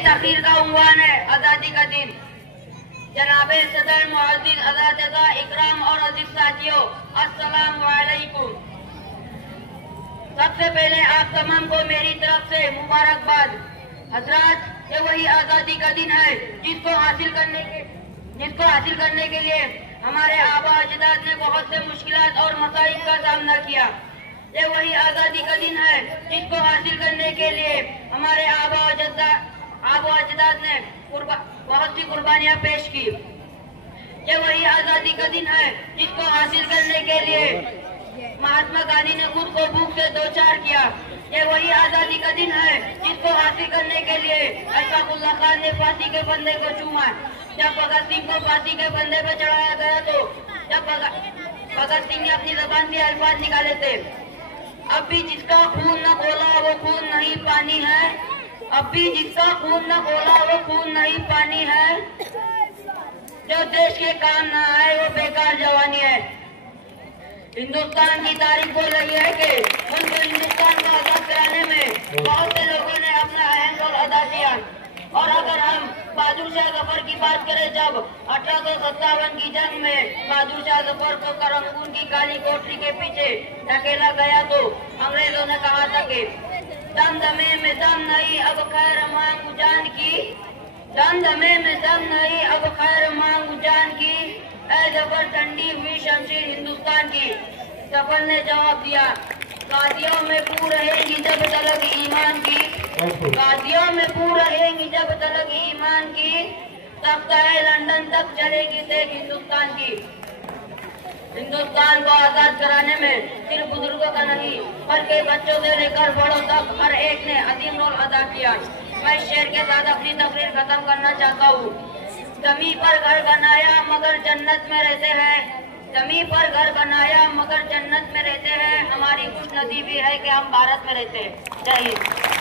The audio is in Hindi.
तकरीर का उन्वान है आजादी का दिन। जनाबे सदर मुअज़्ज़िज़ अज़ाज़ा इकराम और अजीज साथियों, अस्सलाम वालेकुम। सबसे पहले आप तमाम को मेरी तरफ से मुबारकबाद। हजरात, ये वही आजादी का दिन है जिसको हासिल करने के लिए हमारे आबा अजदाद ने बहुत से मुश्किलात और मसाइब का सामना किया। ये वही आजादी का दिन है जिसको हासिल करने के लिए हमारे आबा अजदाद ने बहुत सी कुर्बानियां पेश की। ये वही आजादी का दिन है जिसको हासिल करने के लिए महात्मा गांधी ने खुद को भूख से दो चार किया। ये वही आजादी का दिन है जिसको हासिल करने के लिए अशफाकुल्लाह खान ने फांसी के फंदे को चूमा। जब भगत सिंह को फांसी के फंदे पर चढ़ाया गया तो जब भगत सिंह ने अपनी जबान से अल्फाज निकाले थे, अब भी जिसका खून न खोला वो खून नहीं पानी है। अब भी जिसका खून न खोला वो खून नहीं पानी है। जो देश के काम न आए वो बेकार जवानी है। हिंदुस्तान की तारीख बोल रही है कि मुल्क हिंदुस्तान को आजाद कराने में बहुत से लोगों ने अपना अहम रोल अदा किया। और अगर हम बहादुर शाह जफर की बात करें, जब 1857 की जंग में बहादुर शाह जफर को करंगून की काली कोठरी के पीछे धकेला गया तो अंग्रेजों ने कहा था कि दमदमे में दम नहीं अब खैर मांगू जान की, दमदमे में दम नहीं अब खैर मांगू जान की, ऐ जफर ठंडी हुई शमशीर हिंदुस्तान की। जफर ने जवाब दिया, गाजियों में पू रहेंगी जब तलक ईमान की, गाजियों में पू रहेंगी जब तलक ईमान की, तब चाहे लंदन तक चलेगी देख हिंदुस्तान की। हिंदुस्तान को आजाद कराने में सिर्फ बुजुर्गों का नहीं बल्कि बच्चों से लेकर बड़ों तक हर एक ने अजीम रोल अदा किया। मैं इस शेर के साथ अपनी तकरीर खत्म करना चाहता हूँ। जमी पर घर बनाया मगर जन्नत में रहते हैं, जमी पर घर बनाया मगर जन्नत में रहते हैं। हमारी खुशनसीबी है कि हम भारत में रहते हैं। जय हिंद।